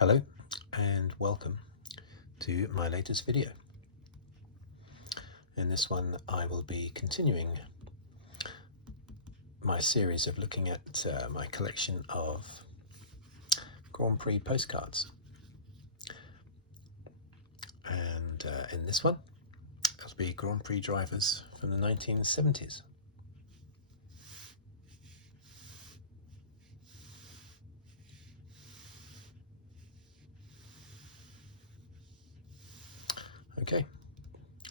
Hello and welcome to my latest video. In this one I will be continuing my series of looking at my collection of Grand Prix postcards, and in this one it'll be Grand Prix drivers from the 1970s. Okay,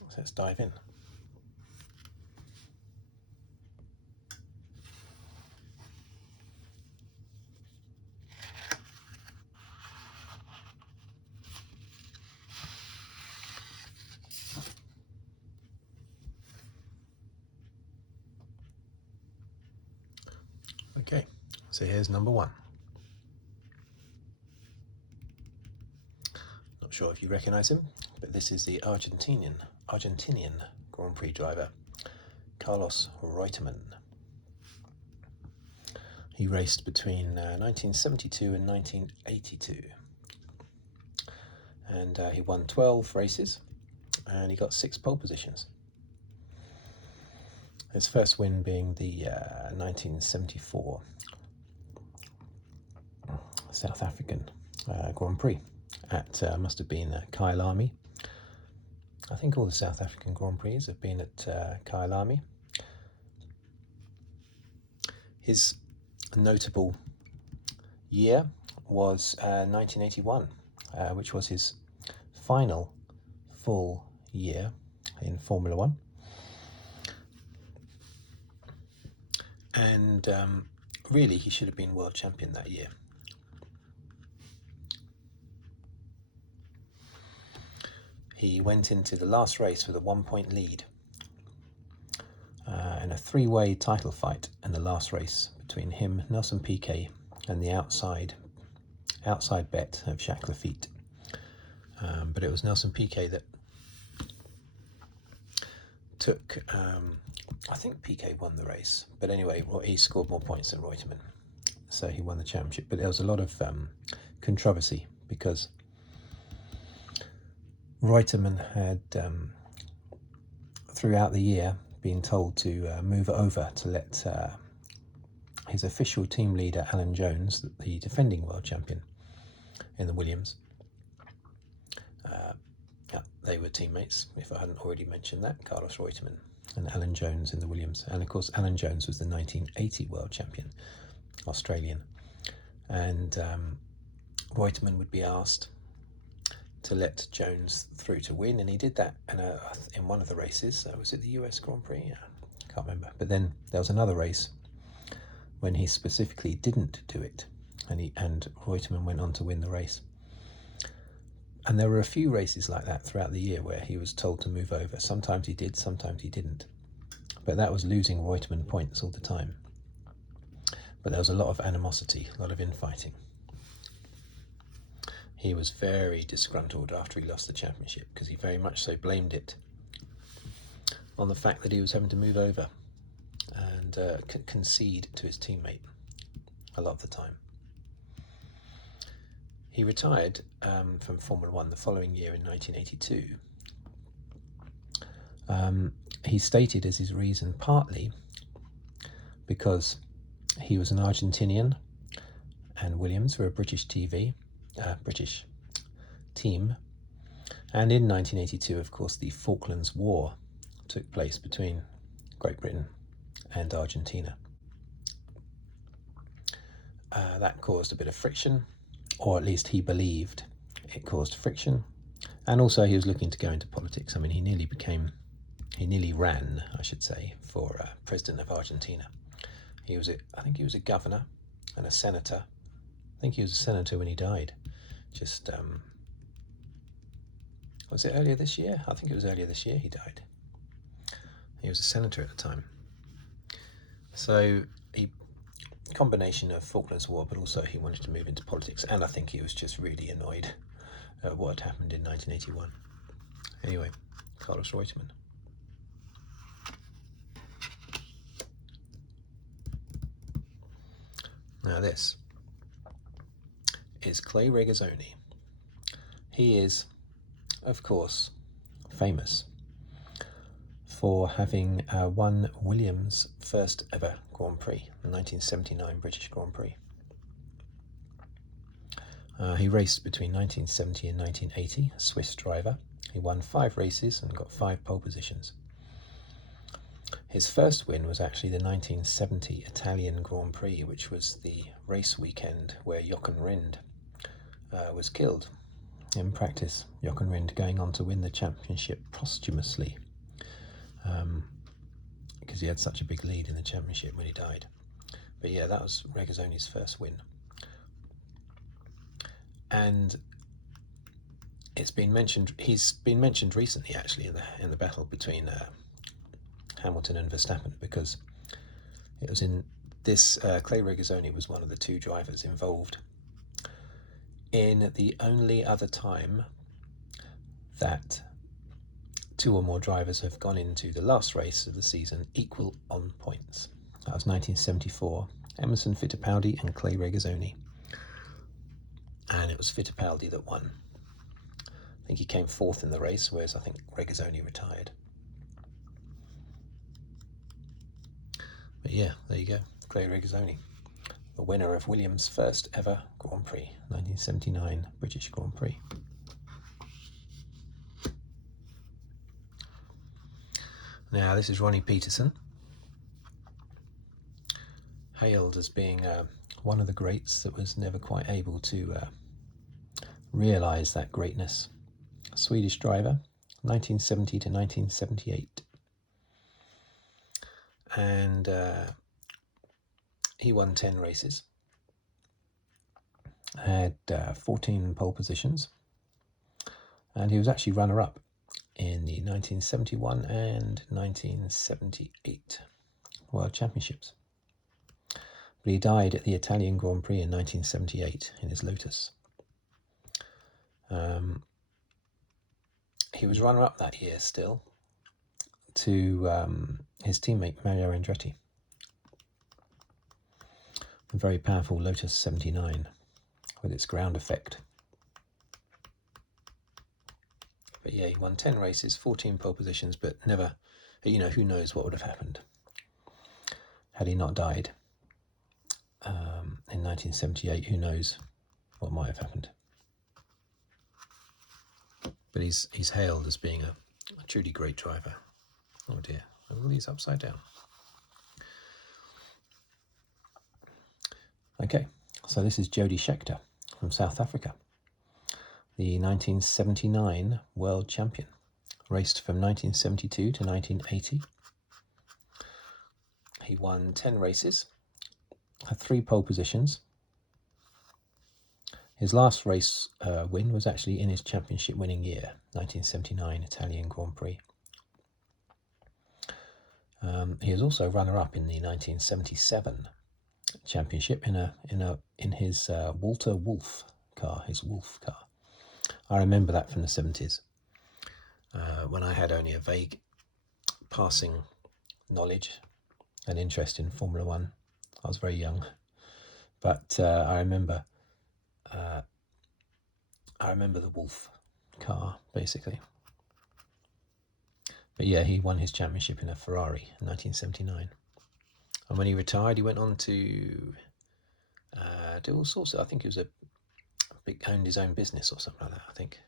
so let's dive in. Okay, so here's number one. Not sure if you recognize him, but this is the Argentinian Grand Prix driver, Carlos Reutemann. He raced between 1972 and 1982, and he won 12 races, and he got 6 pole positions. His first win being the 1974 South African Grand Prix at must have been Kyalami. I think all the South African Grand Prix have been at Kyalami. His notable year was 1981, which was his final full year in Formula One. And really he should have been world champion that year. He went into the last race with a 1-point lead in a 3-way title fight in the last race between him, Nelson Piquet, and the outside bet of Jacques Lafitte. But it was Nelson Piquet that took, I think Piquet won the race, but anyway, he scored more points than Reutemann, so he won the championship. But there was a lot of controversy because Reutemann had throughout the year been told to move over to let his official team leader Alan Jones, the defending world champion in the Williams, they were teammates, if I hadn't already mentioned that, Carlos Reutemann and Alan Jones in the Williams. And of course Alan Jones was the 1980 world champion, Australian, and Reutemann would be asked to let Jones through to win, and he did that in one of the races. Was it the US Grand Prix? Yeah, I can't remember. But then there was another race when he specifically didn't do it, and Reutemann went on to win the race. And there were a few races like that throughout the year where he was told to move over. Sometimes he did, sometimes he didn't. But that was losing Reutemann points all the time. But there was a lot of animosity, a lot of infighting. He was very disgruntled after he lost the championship, because he very much so blamed it on the fact that he was having to move over and concede to his teammate a lot of the time. He retired from Formula One the following year in 1982. He stated as his reason partly because he was an Argentinian and Williams were a British team, and in 1982, of course, the Falklands War took place between Great Britain and Argentina. That caused a bit of friction, or at least he believed it caused friction, and also he was looking to go into politics. I mean, he nearly ran, I should say, for president of Argentina. I think he was a governor and a senator. I think he was a senator when he died. Just, was it earlier this year? I think it was earlier this year he died. He was a senator at the time. So combination of Falklands War, but also he wanted to move into politics, and I think he was just really annoyed at what had happened in 1981. Anyway, Carlos Reutemann. Now this is Clay Regazzoni. He is, of course, famous for having won Williams' first ever Grand Prix, the 1979 British Grand Prix. He raced between 1970 and 1980, a Swiss driver. He won 5 races and got 5 pole positions. His first win was actually the 1970 Italian Grand Prix, which was the race weekend where Jochen Rindt was killed in practice. Jochen Rindt going on to win the championship posthumously, because he had such a big lead in the championship when he died. But yeah, that was Regazzoni's first win. And it's been mentioned. He's been mentioned recently, actually, in the battle between Hamilton and Verstappen, because it was in this. Clay Regazzoni was one of the 2 drivers involved in the only other time that 2 or more drivers have gone into the last race of the season equal on points. That was 1974. Emerson Fittipaldi and Clay Regazzoni. And it was Fittipaldi that won. I think he came 4th in the race, whereas I think Regazzoni retired. But yeah, there you go. Clay Regazzoni, the winner of Williams' first ever Grand Prix, 1979 British Grand Prix. Now, this is Ronnie Peterson, hailed as being one of the greats that was never quite able to realise that greatness. Swedish driver, 1970 to 1978. And he won 10 races, had 14 pole positions, and he was actually runner-up in the 1971 and 1978 World Championships. But he died at the Italian Grand Prix in 1978 in his Lotus. He was runner-up that year still to his teammate Mario Andretti. A very powerful Lotus 79 with its ground effect. But yeah, he won 10 races, 14 pole positions, but never, who knows what would have happened had he not died in 1978. Who knows what might have happened. But he's hailed as being a truly great driver. Oh dear, are all these upside down? Okay, so this is Jody Scheckter from South Africa, the 1979 world champion. Raced from 1972 to 1980. He won 10 races, had 3 pole positions. His last race win was actually in his championship winning year, 1979 Italian Grand Prix. He was also runner-up in the 1977 championship in his Walter Wolf car, his Wolf car. I remember that from the 70s, when I had only a vague passing knowledge and interest in Formula One. I was very young, but I remember the Wolf car, basically. But yeah, he won his championship in a Ferrari in 1979. And when he retired, he went on to do all sorts of, I think he was owned his own business or something like that, I think.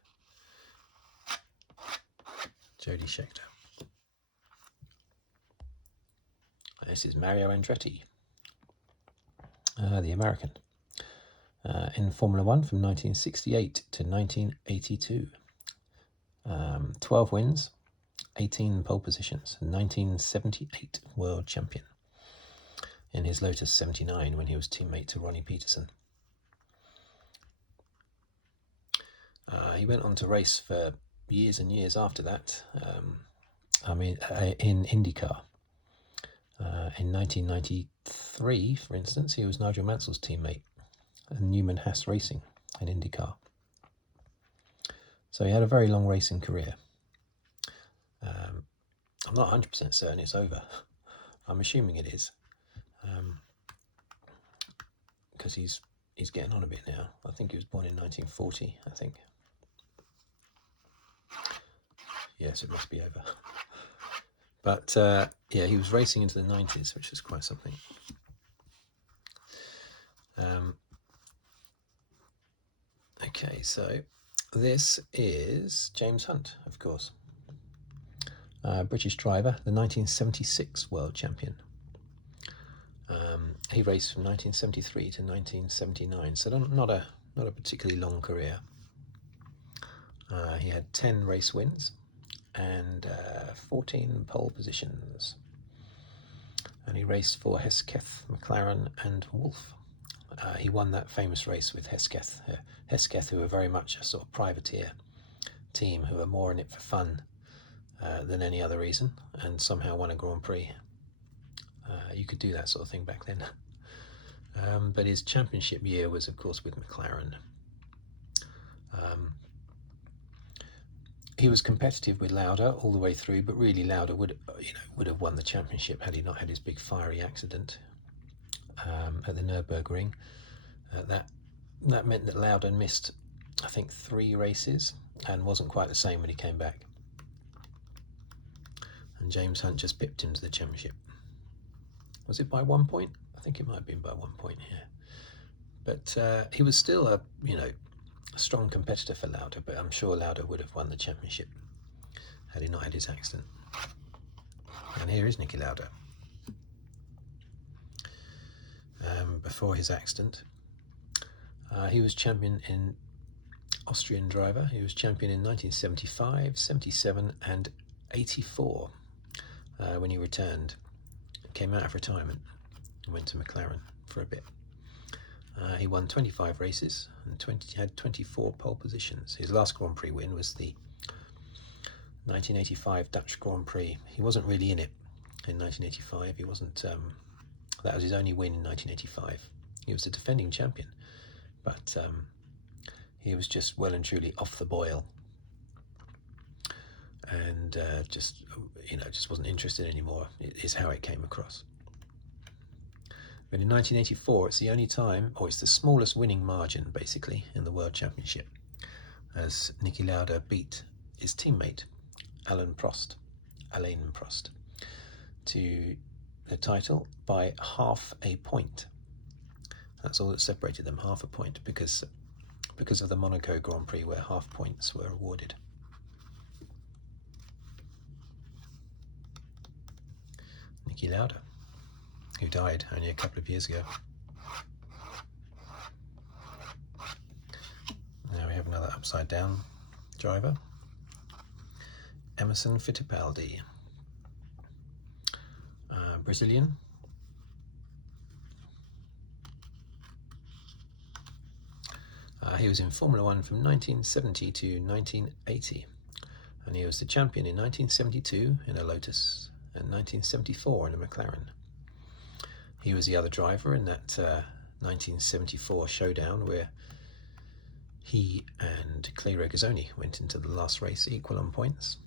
Jody Scheckter. This is Mario Andretti, the American, in Formula One from 1968 to 1982. 12 wins, 18 pole positions, 1978 world champion in his Lotus 79 when he was teammate to Ronnie Peterson. He went on to race for years and years after that, in IndyCar. In 1993, for instance, he was Nigel Mansell's teammate and Newman Haas Racing in IndyCar. So he had a very long racing career. I'm not 100% certain it's over. I'm assuming it is, because he's getting on a bit now. I think he was born in 1940, I think. Yes, it must be over. But yeah, he was racing into the 90s, which is quite something. Okay, so this is James Hunt, of course. British driver, the 1976 world champion. He raced from 1973 to 1979, so not a particularly long career. He had 10 race wins and 14 pole positions, and he raced for Hesketh, McLaren and Wolf. He won that famous race with Hesketh. Hesketh, who were very much a sort of privateer team, who were more in it for fun than any other reason, and somehow won a Grand Prix. You could do that sort of thing back then. But his championship year was, of course, with McLaren. He was competitive with Lauda all the way through, but really Lauda would have won the championship had he not had his big fiery accident at the Nürburgring. That meant that Lauda missed, I think, 3 races and wasn't quite the same when he came back. And James Hunt just pipped him to the championship. Was it by 1 point? I think it might have been by 1 point, yeah. But he was still a strong competitor for Lauda, but I'm sure Lauda would have won the championship had he not had his accident. And here is Niki Lauda. Before his accident, he was champion in Austrian driver. He was champion in 1975, 77 and 84 when he returned, came out of retirement and went to McLaren for a bit. He won 25 races and had 24 pole positions. His last Grand Prix win was the 1985 Dutch Grand Prix. He wasn't really in it in 1985. He wasn't. That was his only win in 1985. He was the defending champion, but he was just well and truly off the boil, and just wasn't interested anymore. Is how it came across. But in 1984, it's the only time, or it's the smallest winning margin, basically, in the World Championship, as Niki Lauda beat his teammate, Alain Prost, to the title by half a point. That's all that separated them, half a point, because of the Monaco Grand Prix, where half points were awarded. Niki Lauda, who died only a couple of years ago. Now we have another upside down driver, Emerson Fittipaldi, Brazilian. He was in Formula One from 1970 to 1980, and he was the champion in 1972 in a Lotus and 1974 in a McLaren. He was the other driver in that 1974 showdown where he and Regazzoni went into the last race equal on points.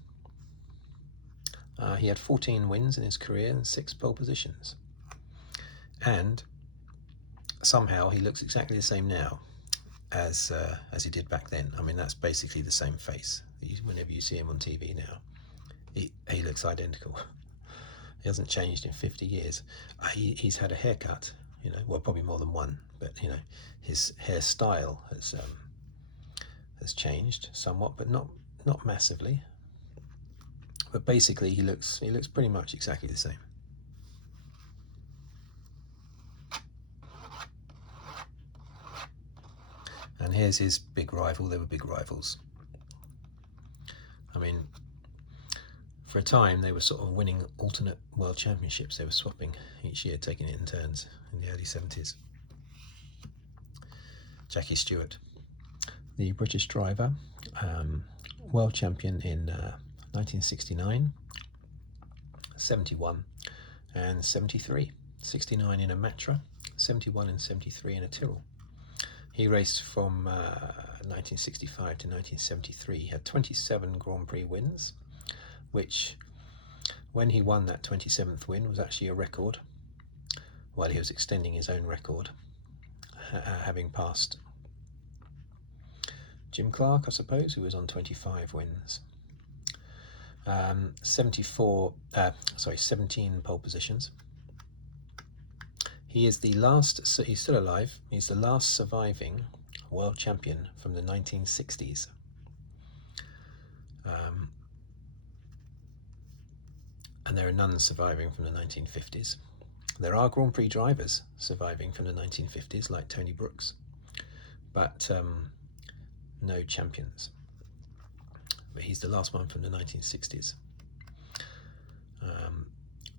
He had 14 wins in his career and 6 pole positions. And somehow he looks exactly the same now as he did back then. I mean, that's basically the same face. Whenever you see him on TV now, he looks identical. He hasn't changed in 50 years. He's had a haircut, well, probably more than one, but his hairstyle has changed somewhat, but not massively. But basically, he looks pretty much exactly the same. And here's his big rival. They were big rivals. I mean, for a time, they were sort of winning alternate world championships. They were swapping each year, taking it in turns in the early 70s. Jackie Stewart, the British driver, world champion in 1969, 71 and 73. 69 in a Matra, 71 and 73 in a Tyrrell. He raced from 1965 to 1973. He had 27 Grand Prix wins, which, when he won that 27th win, was actually a record. While he was extending his own record, having passed Jim Clark, I suppose, who was on 25 wins. 17 pole positions. He is the last, so he's still alive, he's the last surviving world champion from the 1960s. And there are none surviving from the 1950s. There are Grand Prix drivers surviving from the 1950s, like Tony Brooks, but no champions. But he's the last one from the 1960s.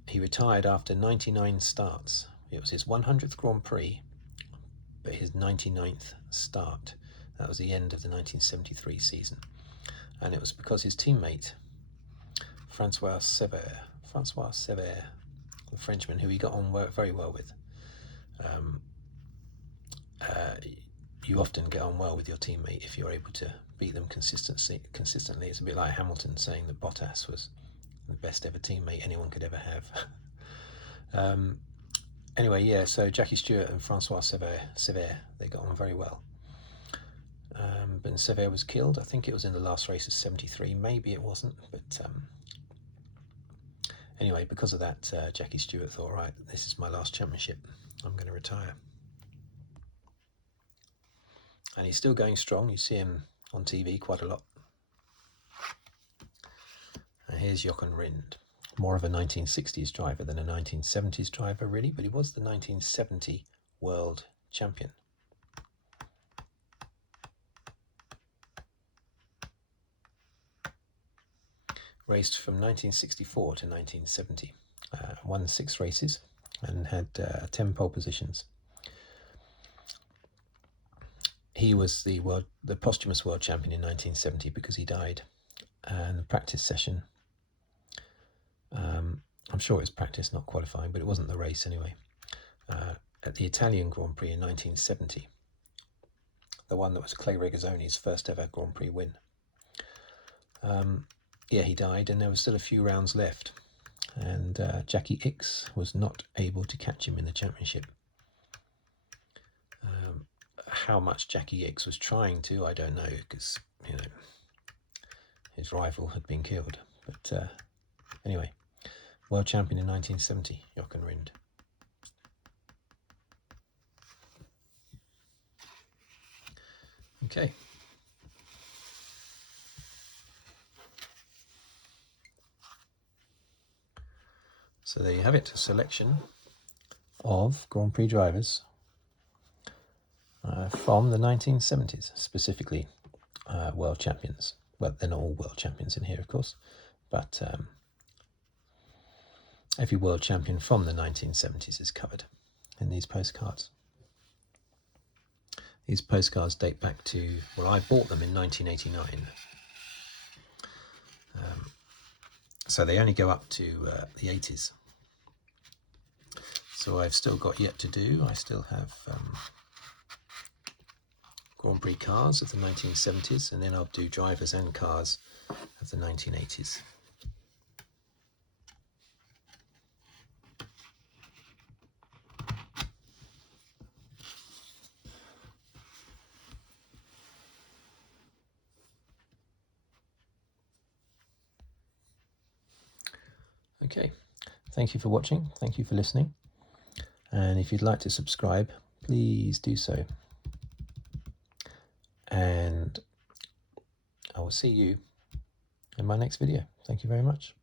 He retired after 99 starts. It was his 100th Grand Prix, but his 99th start. That was the end of the 1973 season. And it was because his teammate, Francois Sever, the Frenchman, who he got on very well with. You often get on well with your teammate if you're able to beat them consistently. It's a bit like Hamilton saying that Bottas was the best ever teammate anyone could ever have. Anyway, yeah, so Jackie Stewart and Francois Sever, they got on very well. But Sever was killed. I think it was in the last race of 73. Maybe it wasn't, but anyway, because of that, Jackie Stewart thought, right, this is my last championship. I'm going to retire. And he's still going strong. You see him on TV quite a lot. And here's Jochen Rindt. More of a 1960s driver than a 1970s driver, really, but he was the 1970 world champion. Raced from 1964 to 1970, won 6 races and had 10 pole positions. He was the posthumous world champion in 1970 because he died in the practice session. I'm sure it was practice, not qualifying, but it wasn't the race anyway. At the Italian Grand Prix in 1970, the one that was Clay Regazzoni's first ever Grand Prix win. Yeah, he died, and there were still a few rounds left, and Jackie Ickx was not able to catch him in the championship. How much Jackie Ickx was trying to, I don't know, because his rival had been killed. But anyway, world champion in 1970, Jochen Rindt. Okay. So there you have it, a selection of Grand Prix drivers from the 1970s, specifically world champions. Well, they're not all world champions in here, of course, but every world champion from the 1970s is covered in these postcards. These postcards date back to, well, I bought them in 1989. So they only go up to the 80s. So I've still got yet to do. I still have Grand Prix cars of the 1970s, and then I'll do drivers and cars of the 1980s. Okay, thank you for watching, thank you for listening, and if you'd like to subscribe, please do so. And I will see you in my next video. Thank you very much.